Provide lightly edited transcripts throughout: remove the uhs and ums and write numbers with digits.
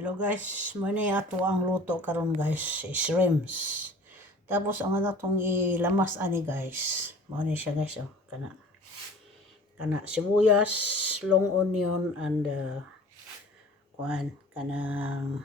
Hello guys, muna ato ang luto karon guys, shrimps. Tapos ang atong ilamas ani guys, mao ni siya guys, oh, kana sibuyas, long onion and kanang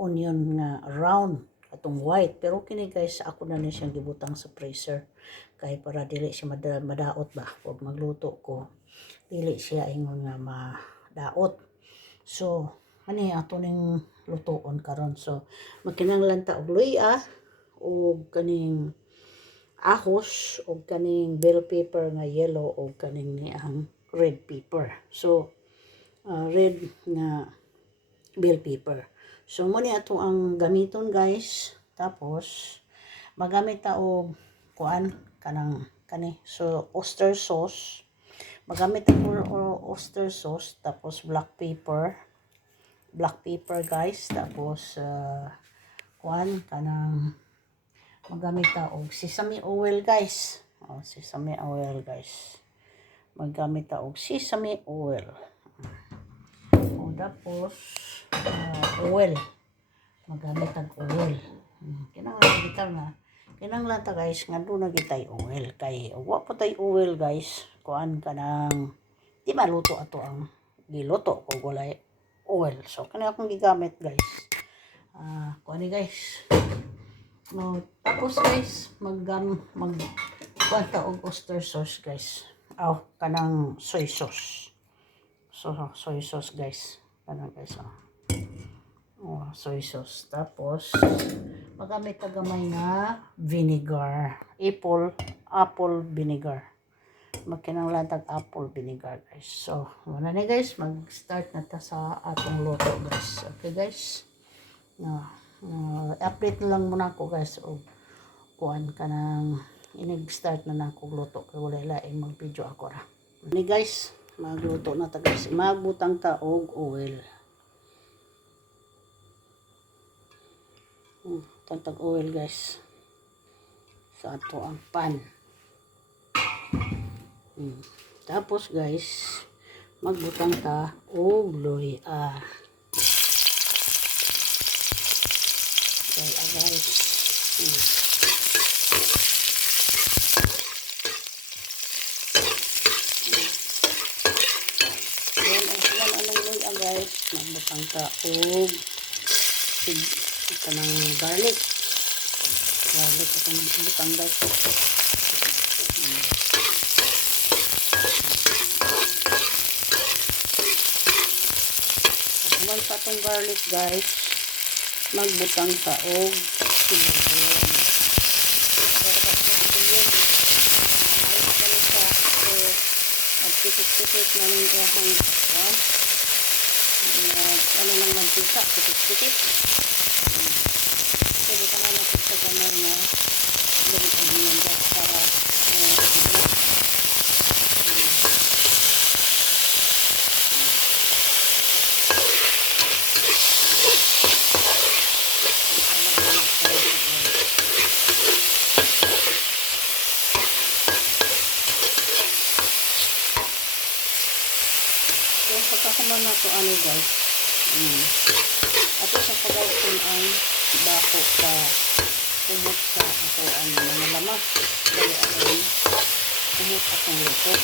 onion nga round atong white, pero kini guys ako na ni siyang gibutang sa freezer kay para dili siya madaot ba pag magluto ko, dili siya ingon nga madaot. So ani ato ning lutoon karon. So magkinahanglan ta og luya og kaning ahos og kaning bell pepper nga yellow og kaning ni ang red pepper. So red nga bell pepper. So mo ni ato ang gamiton guys. Tapos magamit ta og so oyster sauce. Magamit ta og oyster sauce, tapos black pepper guys, tapos magamit ta og sesame oil guys. Sesame oil guys. Magamit ta og sesame oil. Tapos oil. Magamit ta og oil. Kinahanglan ta guys nga do na gitay oil kay wa pa tay oil guys. Di maluto ato ang giluto kung walay oil. So kanina akong gigamit guys. Guys. Tapos guys magkwanta og oyster sauce guys. Kanang soy sauce. So soy sauce guys. Kanang guys. Soy sauce. Tapos magamit ta gamay nga vinegar. Apple vinegar. Magkinahanglan tag apple vinegar guys. So muna ni guys, mag-start na ta sa atong luto guys. Okay guys, update na lang muna ako guys o kanang inig-start na ako luto kay wala laing mag-video ako ra. Ni guys, magluto na ta guys. Magbutang ta og oil. Tantag oil guys sa ato ang pan. Tapos guys, magbutang ta og luya. Guys. Then anong luya guys, magbutang ta og kanang garlic atong butang guys. Once atong garlic guys, magbutang ta og sibuyas. Magpitik-pitik na ng iyahang lang magpisa, pitik-pitik. So butang na natin sa gamay na lumit ang yan guys para pagkakuman na ito guys, ato sa pagkakuman ang bako sa kumot sa ito ang mga lamas kaya ang kumot akong luto.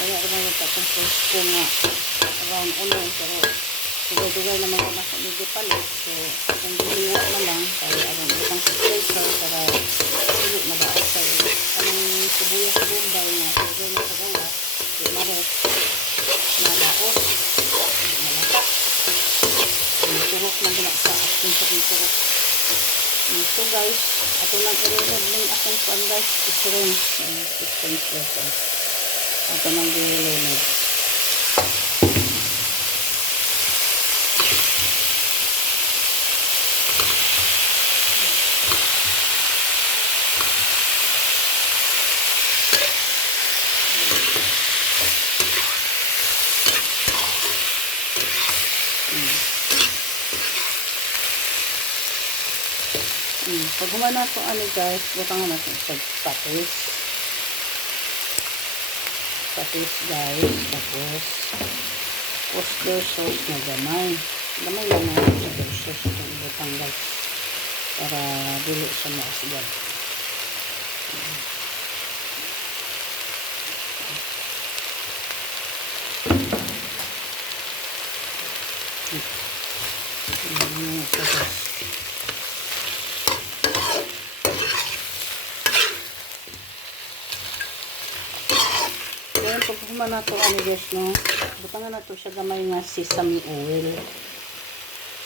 Kaya naman ito akong presko nga around pero dugay-dugay na mga nasa medyo palit. So kung giliwa na lang kaya aron itang freezer para hindi madaot sa kanang sibuyas sa bombay nga dugay na sa gawa di marot madaot malasa turok na gina sa ating turok. So guys, ato lang ilunod ng akong pan guys, shrimps ato lang ilunod. Pag humana to ano guys, butang na natin sa patis. Patis guys. Tapos oyster sauce na gamay. Gamay lang na oyster sauce itong butang guys. Para dili siya maasgan. Ngayon, pag humana na ito, ano guys, no? Butangan na ito siya gamay nga sesame oil.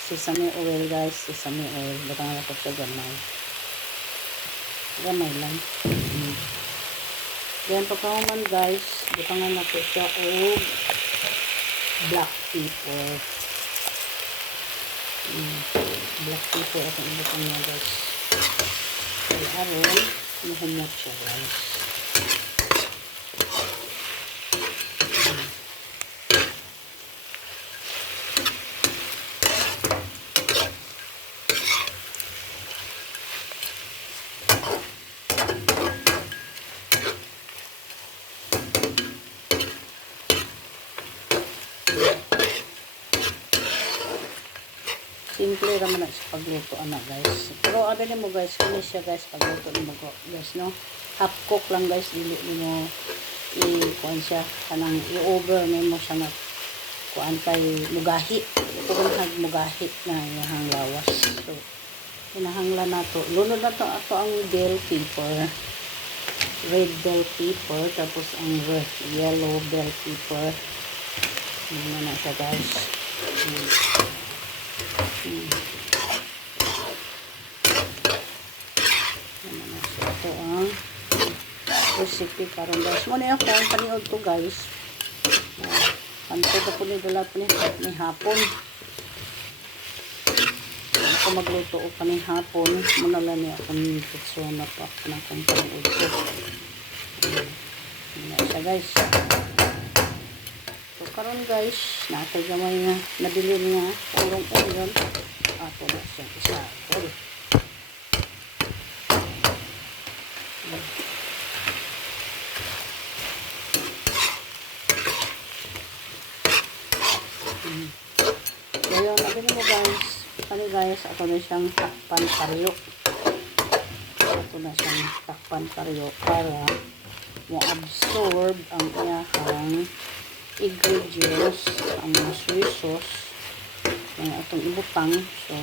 Sesame oil guys, sesame oil. Butangan na ito siya gamay. Gamay lang. Then, pagkahuman guys, butangan na ito siya o black pepper. Black pepper at ang butang niya guys. Kaya aron, mahumot siya guys. Simple raman na sa pagluto anak guys. Pero ano mo guys, kini siya guys pagluto ni mo guys no. Half cook lang guys, dili nimo i-kuan siya kanang i-over nimo siya na kuan kay mugahi. Kung mugahi na yung lawas. So hinahanglan nato. Lunod na to ato ang bell pepper. Red bell pepper tapos ang yellow bell pepper. Ano na siya guys. Ito ang recipe karon guys. Muna ako ang paniod to guys. Panto ko po ni dala po ni hapon. Ako magluto o pa ni hapon. Muna lang niya akong pitsona pa na akong paniod ko. Siya guys. So karon guys, natay gamay nga nabilin nga urong onion. Ato na siya isa. Kaya nabili mo guys. Ano guys, ato na siyang takpan karyo. Ato na siyang takpan karyo para mo-absorb ang iyahang ingredients, ang mga soy sauce ng atong ibutang. So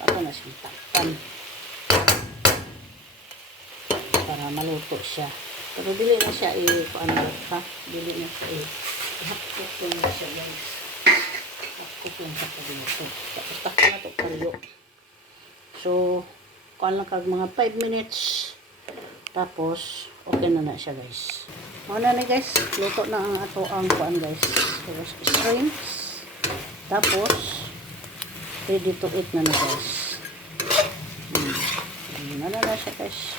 ato na siyang takpan para maluto siya. Pero dili na siya ano ha? Dili na siya i-hapkok ko na siya guys. Hapkok lang sa pagluto. Tapos takpan na ito karyo. So kuan lang kag mga 5 minutes. Tapos okay na siya guys. Muna na guys, luto na ang ato ang kuan guys. Tapos shrimps. Tapos ready to eat na guys. Na siya guys.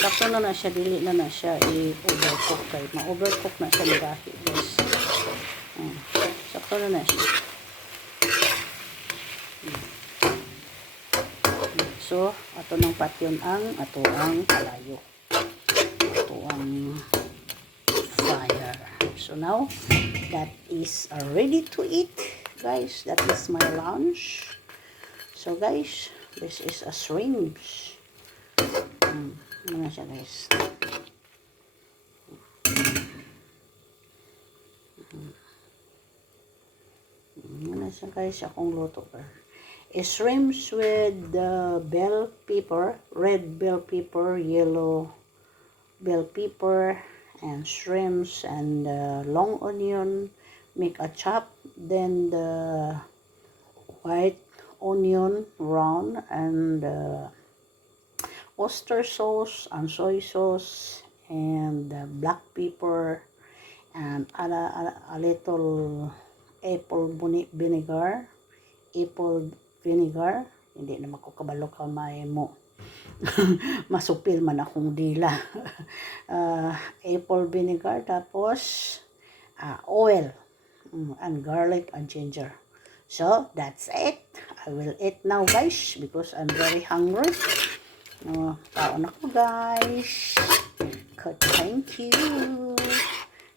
Tapos na siya, dili na siya i-overcook kay ma-overcook na siya magahi guys. Sakto na siya. So, ato nang patyon ang ato ang kalayo. Ato ang fire. So now, that is ready to eat. Guys, that is my lunch. So guys, this is a shrimps. Ano siya guys. Ano siya guys, akong luto pa. Shrimps with bell pepper, red bell pepper, yellow bell pepper, and shrimps and long onion. Make a chop, then the white onion round and oyster sauce and soy sauce and black pepper and a little apple vinegar. Hindi na makukabalo ka mo. Masupil man akong dila. Apple vinegar tapos oil and garlic and ginger. So, that's it. I will eat now, guys, because I'm very hungry. Kaon ako, guys. Thank you.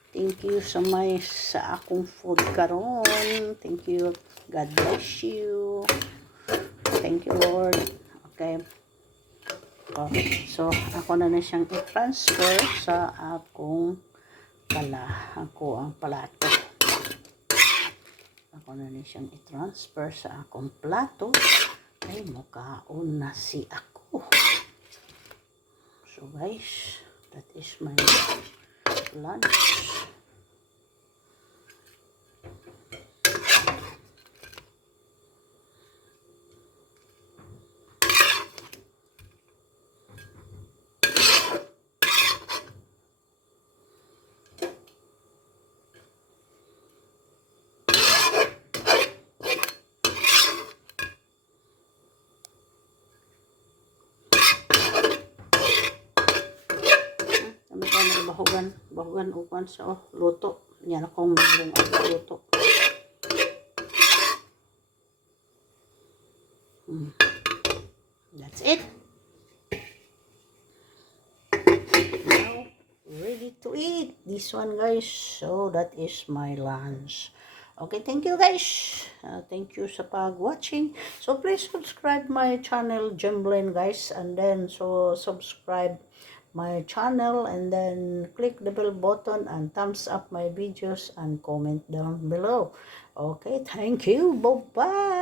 Thank you sa akong food karon. Thank you. God bless you. Thank you, Lord. Okay. So, ako na siyang i-transfer sa akong ang palato. Ako na siyang i-transfer sa akong plato. Ay, mukaon na si ako. So, guys, that is my lunch. Bahugan upan sa luto. Yan akong luto. That's it. Now, ready to eat this one, guys. So, that is my lunch. Okay, thank you, guys. Thank you sa pag-watching. So, please subscribe my channel, Gemblin, guys. And then, so, subscribe my channel and then click the bell button and thumbs up my videos and comment down below. Okay, thank you. Bye-bye.